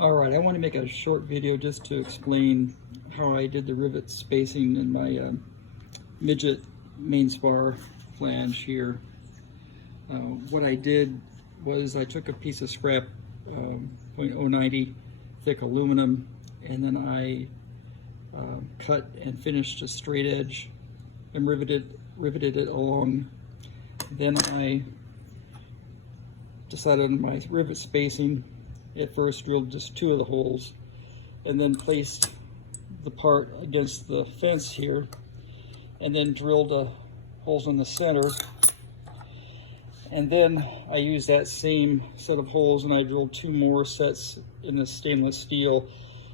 All right, I want to make a short video just to explain how I did the rivet spacing in my Midget main spar flange here. What I did was I took a piece of scrap .090 thick aluminum, and then I cut and finished a straight edge and riveted it along. Then I decided on my rivet spacing. At first drilled just 2 of the holes and then placed the part against the fence here, and then drilled holes in the center, and then I used that same set of holes and I drilled 2 more sets in the stainless steel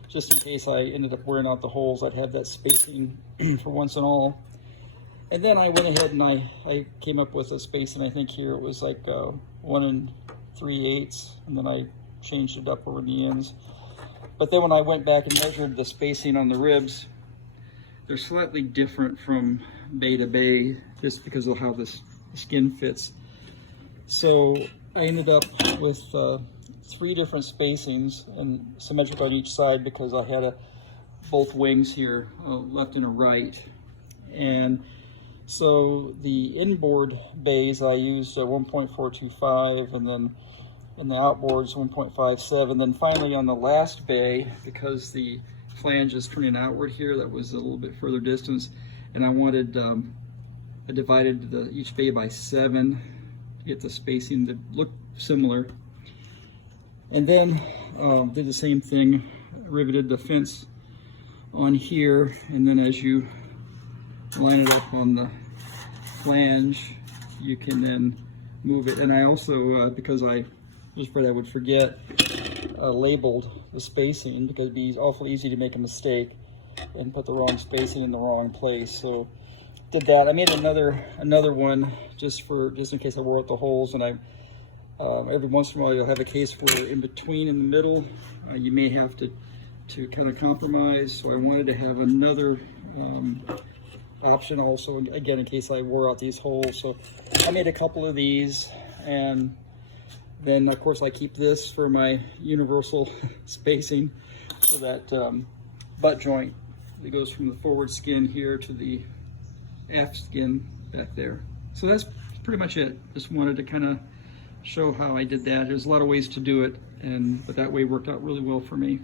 just in case I ended up wearing out the holes. I'd have that spacing for once and all. And then I went ahead and I came up with a spacing. I think here it was like 1 3/8, and then I changed it up over the ends. But then when I went back and measured the spacing on the ribs, they're slightly different from bay to bay just because of how this skin fits. So I ended up with 3 different spacings and symmetric on each side because I had both wings here, left and a right. And so the inboard bays I used 1.425, and then in the outboards 1.57. Then finally on the last bay, because the flange is turning outward here, that was a little bit further distance, and I wanted I divided each bay by 7 to get the spacing to look similar. And then did the same thing, riveted the fence on here, and then as you line it up on the flange, you can then move it. And I also, because I was afraid I would forget, labeled the spacing because it'd be awfully easy to make a mistake and put the wrong spacing in the wrong place. So did that. I made another one just in case I wore out the holes, and I every once in a while you'll have a case where in between, in the middle, you may have to kind of compromise. So I wanted to have another option also, again, in case I wore out these holes. So I made a couple of these, and then of course I keep this for my universal spacing, so that butt joint that goes from the forward skin here to the aft skin back there. So that's pretty much it. Just wanted to kind of show how I did that. There's a lot of ways to do it, but that way worked out really well for me.